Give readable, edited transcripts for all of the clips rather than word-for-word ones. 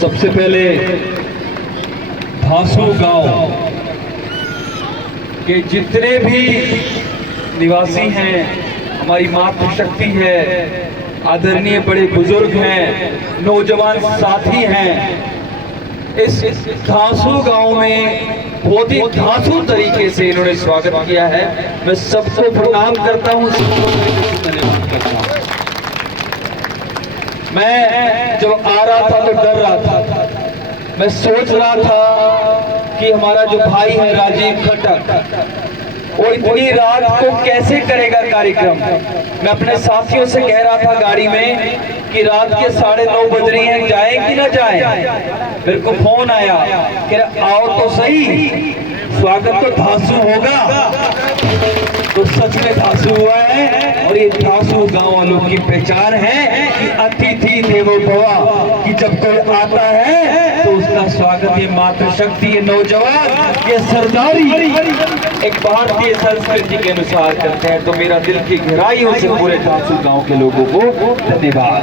सबसे पहले धासू गांव के जितने भी निवासी हैं, हमारी मातृशक्ति है, आदरणीय बड़े बुजुर्ग हैं, नौजवान साथी हैं, इस धासू गांव में बहुत ही धासू तरीके से इन्होंने स्वागत किया है। मैं सबको प्रणाम करता हूँ, धन्यवाद करता हूँ। मैं जब आ रहा था तो डर रहा था, मैं सोच रहा था कि हमारा जो भाई है राजीव खट्टक, वो इतनी रात को कैसे करेगा कार्यक्रम। मैं अपने साथियों से कह रहा था गाड़ी में कि रात के 9:30 बज रही हैं, जाए कि ना जाए। मेरे को फोन आया कि आओ तो सही, स्वागत तो धासू होगा। तो सच में धासू हुआ है, और ये धासू गांव वालों की पहचान है कि अतिथि देवो भव, कि जब कोई आता है तो उसका स्वागत ये मातृशक्ति, ये नौजवान, ये सरदारी एक भारतीय संस्कृति के अनुसार करते हैं। तो मेरा दिल की गहराइयों से पूरे धासू गांव के लोगों को धन्यवाद।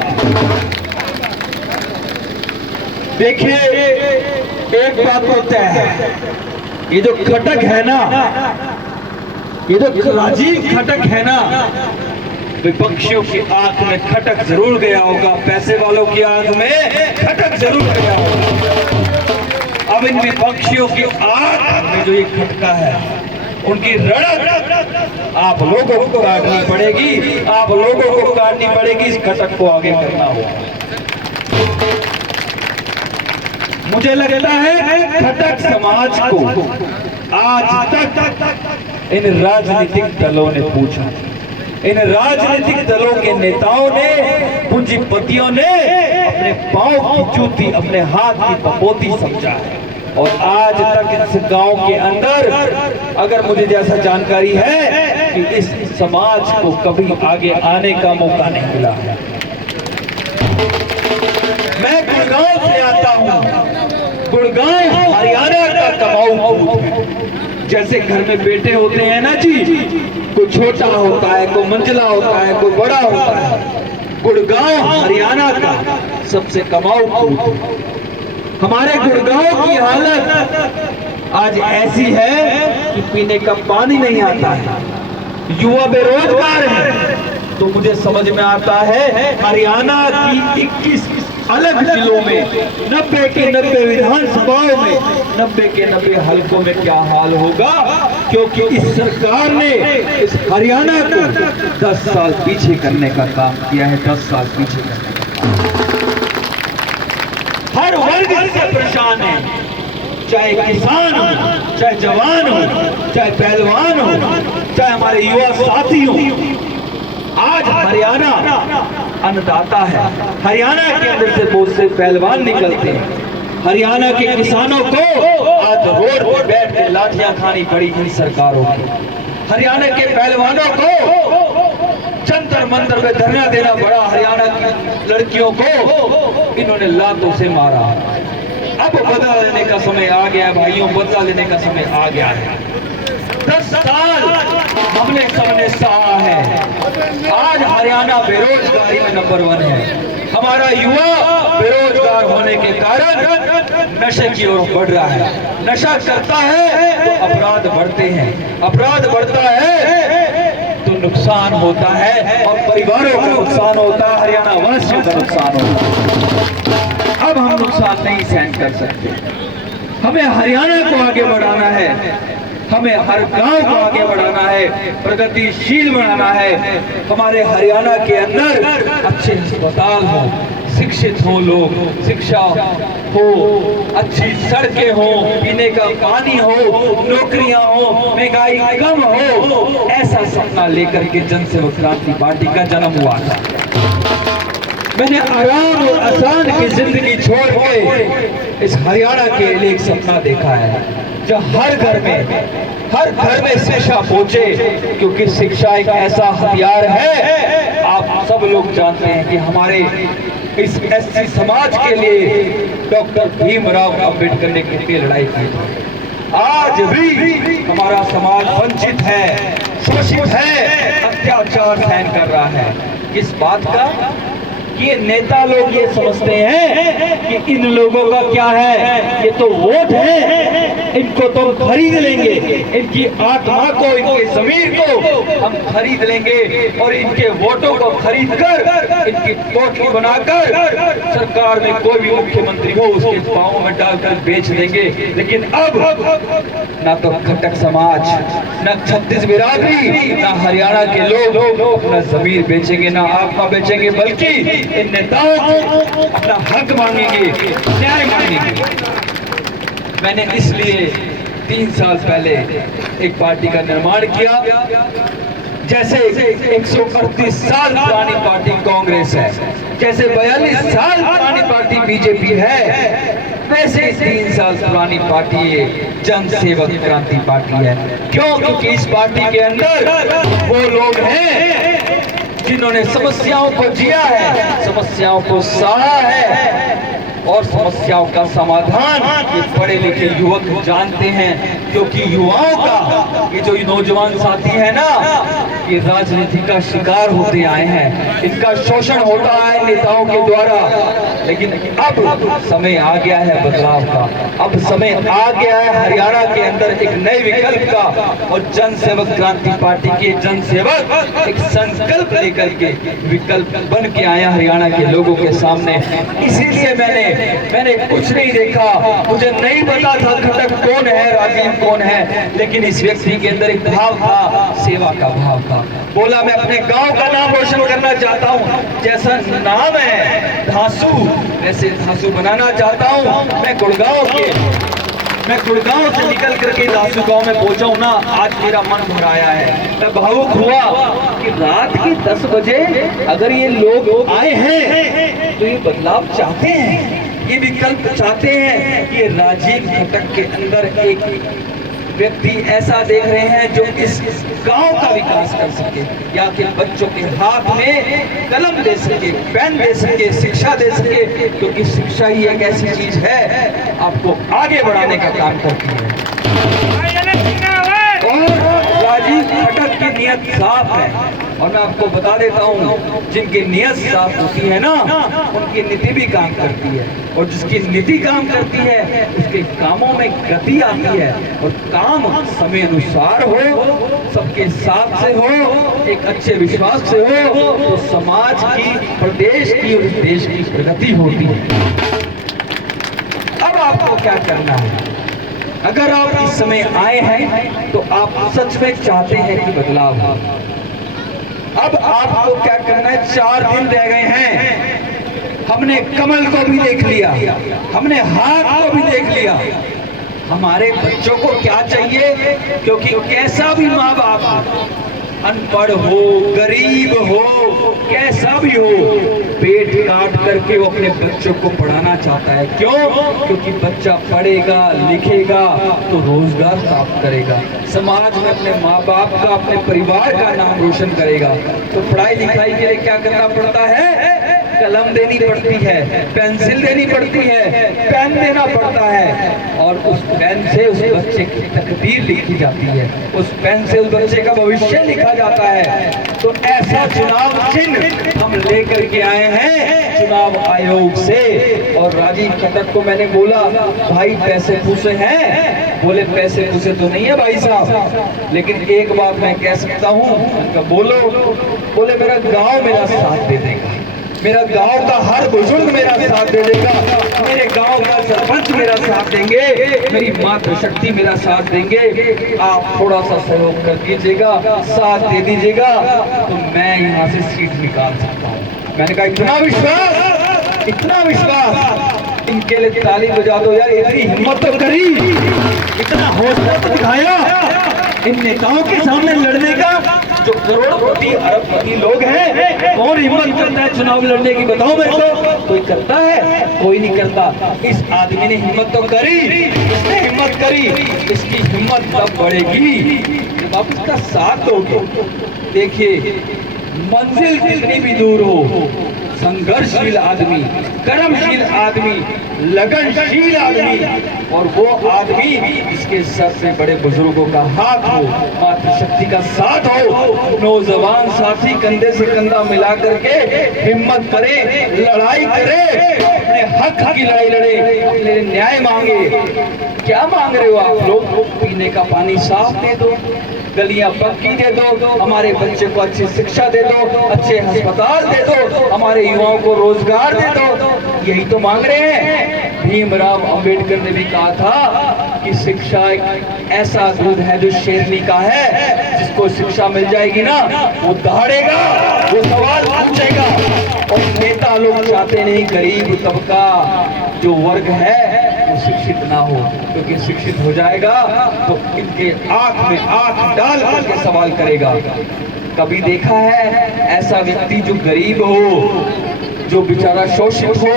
देखिए, एक बात तो तय है, ये जो खट्टक है ना, ये जो राजीव खट्टक है ना, विपक्षियों की आंख में खटक जरूर गया होगा, पैसे वालों की आंख में खटक जरूर गया होगा। अब इन विपक्षियों की आंख में जो ये खटका है, उनकी रड़क आप लोगों को काटनी पड़ेगी, आप लोगों को काटनी पड़ेगी, इस खटक को आगे करना होगा। मुझे लगता है खट्टक समाज को आज तक इन राजनीतिक दलों ने पूछा, इन राजनीतिक दलों के नेताओं ने, पूंजीपतियों ने अपने पांव की जूती, अपने हाथ की पपोती समझा है। और आज तक इस गांव के अंदर, अगर मुझे जैसा जानकारी है कि इस समाज को कभी आगे आने का मौका नहीं मिला है। मैं गुड़गांव से आता हूं, गुड़गांव हरियाणा का कमाऊ है। जैसे घर में बेटे होते हैं ना जी, कोई छोटा होता है, कोई मंझला होता है, कोई बड़ा होता है। गुड़गांव हरियाणा का सबसे कमाऊ है। हमारे गुड़गांव की हालत आज ऐसी है कि पीने का पानी नहीं आता है, युवा बेरोजगार है। तो मुझे समझ में आता है हरियाणा की 21 अलग जिलों में 90 के 90 विधानसभाओं में 90 के 90 हलकों में क्या हाल होगा, क्योंकि इस सरकार ने इस हरियाणा को 10 साल पीछे करने का काम किया है। 10 साल पीछे करने का हर वर्ग से परेशान है, चाहे किसान हो, चाहे जवान हो, चाहे पहलवान हो, चाहे हमारे युवा साथी हो। आज हरियाणा अन्नदाता है, हरियाणा के अंदर से बहुत से पहलवान निकलते हैं। हरियाणा के किसानों को आज रोड पर बैठ के लाठियां खानी पड़ी इन सरकारों की। हरियाणा के पहलवानों को जंतर मंतर में धरना देना पड़ा। हरियाणा की लड़कियों को इन्होंने लातों से मारा। अब बदला लेने का समय आ गया है भाइयों, बदला लेने का समय आ गया है। 10 साल हमने सबने सहा है। आज हरियाणा बेरोजगारी में नंबर 1 है। हमारा युवा बेरोजगार होने के कारण नशे की ओर बढ़ रहा है। नशा करता है तो अपराध बढ़ते हैं, अपराध बढ़ता है तो नुकसान होता है, और परिवारों का नुकसान होता है, हरियाणा वासियों का नुकसान होता है। अब हम नुकसान नहीं सहन कर सकते। हमें हरियाणा को आगे बढ़ाना है, हमें हर गांव को आगे बढ़ाना है, प्रगतिशील बनाना है। हमारे हरियाणा के अंदर अच्छे अस्पताल हो, शिक्षित हो लोग, शिक्षा हो, अच्छी सड़कें हो, पीने का पानी हो, नौकरियां हो, महंगाई कम हो। ऐसा सपना लेकर के जन सेवक क्रांति पार्टी का जन्म हुआ था। मैंने आराम और आसान की जिंदगी छोड़ के इस हरियाणा के लिए एक सपना देखा है, जो हर घर में शिक्षा पहुंचे, क्योंकि शिक्षा एक ऐसा हथियार है। आप सब लोग जानते हैं कि हमारे इस एससी समाज के लिए डॉक्टर भीमराव अंबेडकर ने कितनी लड़ाई की। आज भी हमारा समाज वंचित है, शोषित है, अत्याचार सहन कर रहा है। किस बात का? कि ये नेता लोग ये समझते हैं कि इन लोगों का क्या है, ये तो वोट है, इनको तो हम खरीद लेंगे, इनकी आत्मा को, इनके जमीर को हम खरीद लेंगे और इनके वोटों को खरीद कर इनकी पोटली बनाकर सरकार में कोई भी मुख्यमंत्री हो उसके पांव में डालकर बेच देंगे। लेकिन अब ना तो खट्टक समाज, ना छत्तीस बिरादरी, ना हरियाणा के लोग अपना जमीर बेचेंगे, ना आत्मा बेचेंगे, बल्कि इन नेताओं को अपना हक मांगेंगे, न्याय मांगेंगे। मैंने इसलिए 3 साल पहले एक पार्टी का निर्माण किया। जैसे 138 साल पुरानी पार्टी कांग्रेस है, जैसे 42 साल पुरानी पार्टी बीजेपी है, वैसे 3 साल पुरानी पार्टी ये जन सेवक क्रांति पार्टी है। क्यों? क्योंकि इस पार्टी के अंदर वो लोग हैं जिन्होंने समस्याओं को जिया है, समस्याओं को सहा है और समस्याओं का समाधान ये पढ़े लिखे युवक जानते हैं। क्योंकि युवाओं का ये जो नौजवान साथी है ना, ये राजनीति का शिकार होते आए हैं, इनका शोषण होता है नेताओं के द्वारा। लेकिन अब समय आ गया है बदलाव का, अब समय आ गया है हरियाणा के अंदर एक नए विकल्प का। और जन सेवक क्रांति पार्टी के जन सेवक एक संकल्प लेकर के विकल्प बन के आया हरियाणा के लोगों के सामने। इसीलिए मैंने कुछ नहीं देखा, मुझे नहीं पता था खट्टक कौन है, राजीव कौन है, लेकिन इस व्यक्ति के अंदर एक भाव था, सेवा का भाव था। बोला मैं अपने गांव का नाम रोशन करना चाहता हूं, जैसा नाम है धांसू वैसे धांसू बनाना चाहता हूं। मैं गुड़गांव से निकल करके धांसू गांव में पहुंचा हूं ना, आज मेरा मन भराया है। मैं भावुक हुआ कि रात के 10 बजे अगर ये लोग आए हैं तो ये बदलाव चाहते हैं, ये विकल्प चाहते हैं कि राजीव खट्टक के अंदर एक व्यक्ति ऐसा देख रहे हैं जो इस गांव का विकास कर सके, या कि बच्चों के हाथ में कलम दे सके, पेन दे सके, शिक्षा दे सके। क्योंकि शिक्षा ही एक ऐसी चीज है आपको आगे बढ़ाने का काम करती है। और राजीव खट्टक की नियत साफ है, और मैं आपको बता देता हूँ जिनकी नियत साफ होती है ना, उनकी नीति भी काम करती है। और जिसकी नीति काम करती है उसके कामों में गति आती है। और काम समय अनुसार हो, सबके साथ से हो, एक अच्छे विश्वास से हो, तो समाज की, प्रदेश की और देश की प्रगति होती है। अब आपको क्या करना है? अगर आप इस समय आए हैं तो आप सच में चाहते हैं कि बदलाव हो। अब आपको क्या करना है? 4 दिन रह गए हैं। हमने कमल को भी देख लिया, हमने हाथ को भी देख लिया। हमारे बच्चों को क्या चाहिए? क्योंकि कैसा भी माँ बाप, अनपढ़ हो, गरीब हो, कैसा भी हो, पेट काट करके वो अपने बच्चों को पढ़ाना चाहता है। क्यों? क्योंकि बच्चा पढ़ेगा, लिखेगा तो रोजगार प्राप्त करेगा, समाज में अपने माँ बाप का, अपने परिवार का नाम रोशन करेगा। तो पढ़ाई लिखाई के लिए क्या करना पड़ता है? कलम देनी पड़ती है, पेंसिल देनी पड़ती है, पेन देना पड़ता है। और उस पेन से उस बच्चे की तकदीर लिखी जाती है, उस पेन से उस बच्चे का भविष्य लिखा जाता है। तो ऐसा चुनाव चिन्ह हम लेकर के आए हैं चुनाव आयोग से। और राजीव खट्टक को मैंने बोला, भाई पैसे पूछे हैं? बोले पैसे पूछे तो नहीं है भाई साहब, लेकिन एक बात मैं कह सकता हूँ। बोलो? बोले मेरा गाँव मेरा साथ दे देगा, मेरा गांव का हर बुजुर्ग मेरा साथ दे देगा, मेरे गांव का सरपंच मेरा साथ देंगे, मेरी मातृशक्ति मेरा साथ देंगे। आप थोड़ा सा सहयोग कर दीजिएगा, साथ दे दीजिएगा, तो मैं यहाँ से सीट निकाल सकता हूँ। मैंने कहा इतना विश्वास, इतना विश्वास, इनके लिए ताली बजा दो यार। इतनी हिम्मत तो करी, इतना हौसला तो दिखाया इन नेताओं के सामने लड़ने का, जो करोड़पति अरबपति लोग हैं। कौन हिम्मत करता है चुनाव लड़ने की? बताओ मेरे को, कोई करता है? कोई नहीं करता। इस आदमी ने हिम्मत तो करी, इसने हिम्मत करी। इसकी हिम्मत तब बढ़ेगी जब आप इसका साथ दोगे। देखिए, मंजिल जितनी भी दूर हो, संघर्षशील आदमी, कर्मशील आदमी, लगनशील आदमी, और वो आदमी जिसके सर से बड़े बुजुर्गों का हाथ हो, मातृशक्ति का साथ हो। नौजवान साथी कंधे से कंधा मिला करके हिम्मत करे, लड़ाई करे, अपने हक की लड़ाई लड़े, अपने न्याय मांगे। क्या मांग रहे हो आप लोग? पीने का पानी साफ दे दो, गलियां पक्की दे दो, हमारे बच्चे को अच्छी शिक्षा दे दो, अच्छे अस्पताल दे दो, हमारे युवाओं को रोजगार दे दो। यही तो मांग रहे हैं। भीमराव अंबेडकर ने भी कहा था कि शिक्षा एक ऐसा दूध है जो शेरनी का है, जिसको शिक्षा मिल जाएगी ना वो दहाड़ेगा, वो सवाल पूछेगा। और नेता लोग चाहते नहीं गरीब तबका जो वर्ग है वो शिक्षित ना हो, क्योंकि शिक्षित हो जाएगा तो इनके आंख में आंख डाल करके सवाल करेगा। कभी देखा है ऐसा व्यक्ति जो गरीब हो, जो बेचारा शोषित हो,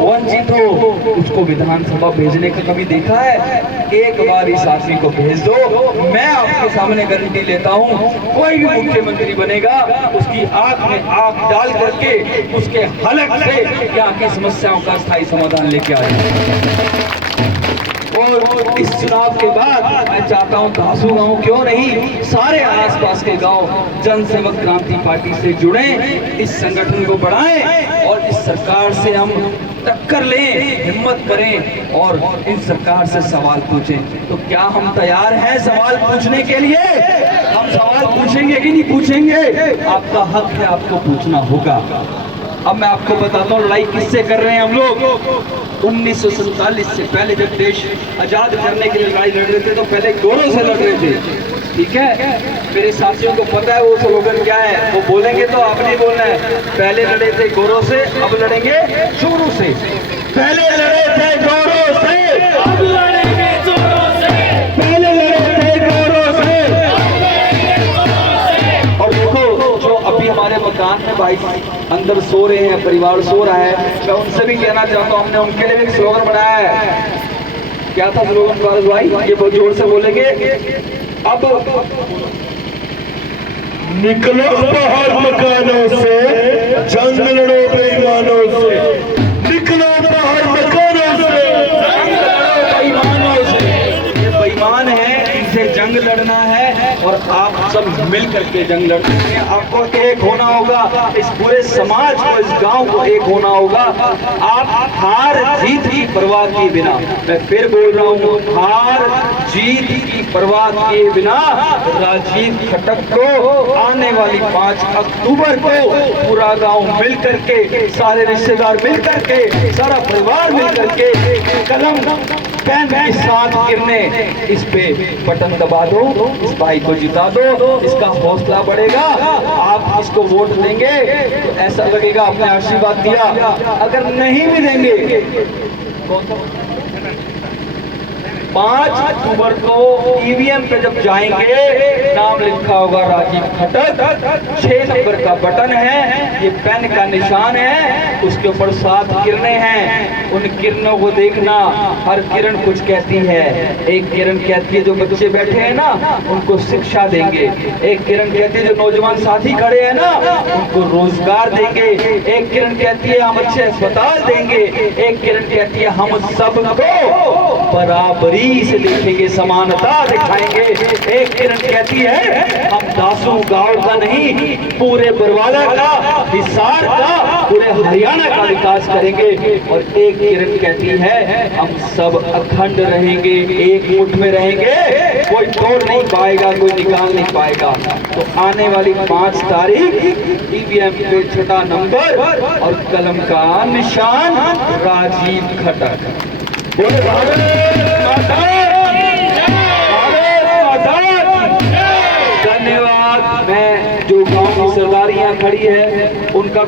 वंचित हो, उसको विधानसभा भेजने का कभी देखा है? एक बार इस आदमी को भेज दो, मैं आपके सामने गारंटी लेता हूँ कोई भी मुख्यमंत्री बनेगा, उसकी आंख में आंख डाल करके उसके हलक से यहाँ की समस्याओं का स्थायी समाधान लेके आएगा। और इस चुनाव के बाद मैं चाहता हूं धासू गांव क्यों नहीं, सारे आसपास के गांव जन सेवक क्रांति पार्टी से जुड़े, इस संगठन को बढ़ाएं और इस सरकार से हम टक्कर लें, हिम्मत करें और इन सरकार से सवाल पूछें। तो क्या हम तैयार हैं सवाल पूछने के लिए? हम सवाल पूछेंगे कि नहीं पूछेंगे? आपका हक है, आपको पूछना होगा। अब मैं आपको बताता हूँ लड़ाई किससे कर रहे हैं हम लोग। 1947 से पहले जब देश आजाद करने के लिए लड़ाई लड़ रहे थे तो पहले गोरों से लड़ रहे थे, ठीक है? मेरे साथियों को पता है वो स्लोगन क्या है, वो बोलेंगे तो आपने बोलना है। पहले लड़े थे गोरों से, अब लड़ेंगे चोरों से। पहले लड़े थे गोरों से, अब लड़ेंगे चोरों से। पहले लड़े थे गोरों से, अब लड़ेंगे चोरों से। और देखो जो अभी हमारे मकान में भाई अंदर सो रहे हैं, परिवार सो रहा है, मैं उनसे भी कहना चाहता हूँ, हमने उनके लिए भी एक स्लोगन बनाया है। क्या था स्लोगन फारूक भाई? ये बहुत जोर से बोलेंगे। अब निकलो बाहर मकानों से, जंग लड़ो बेईमानों से। निकलो बाहर मकानों से, जंग लड़ो बेईमानों से। ये बेईमान है, इनसे जंग लड़ना है और आप सब मिल करके जंग लड़ते हैं। आपको एक होना होगा, इस पूरे समाज को, इस गांव को एक होना होगा। आप हार जीत की परवाह किए बिना, मैं फिर बोल रहा हूँ, हार जीत की परवाह किए बिना राजीव खट्टक को आने वाली 5 अक्टूबर को पूरा गांव मिल करके, सारे रिश्तेदार मिल करके, सारा परिवार मिल करके कलम पेन के साथ गिरने, इस पे बटन दबा दो, इस भाई को जिता दो, इसका हौसला बढ़ेगा। आप इसको वोट देंगे तो ऐसा लगेगा आपने आशीर्वाद दिया। अगर नहीं भी देंगे 5 अक्टूबर को ईवीएम पे जब जाएंगे, नाम लिखा होगा राजीव खट्टक, 6 नंबर का बटन है, ये पेन का निशान है, उसके ऊपर 7 किरणें हैं। उन किरणों को देखना, हर किरण कुछ कहती है। एक किरण कहती है जो बच्चे बैठे हैं ना उनको शिक्षा देंगे, एक किरण कहती है जो नौजवान साथी खड़े हैं ना उनको रोजगार देंगे, एक किरण कहती है हम अच्छे अस्पताल देंगे, एक किरण कहती है हम सबको बराबरी से देखेंगे, समानता दिखाएंगे। एक किरण कहती है हम दासू गांव का नहीं, पूरे बरवाला का, हिसार का, पूरे हरियाणा का विकास करेंगे। और एक किरण कहती है हम सब अखंड रहेंगे, एक मुठ में रहेंगे, कोई तोड़ नहीं पाएगा, कोई निकाल नहीं पाएगा। तो आने वाली 5 तारीख ईवीएम पे 6 नंबर और कलम का निशान राजीव खट्टक। बोले भारत माता की। धन्यवाद। मैं जो गांव की सरदारियां खड़ी है उनका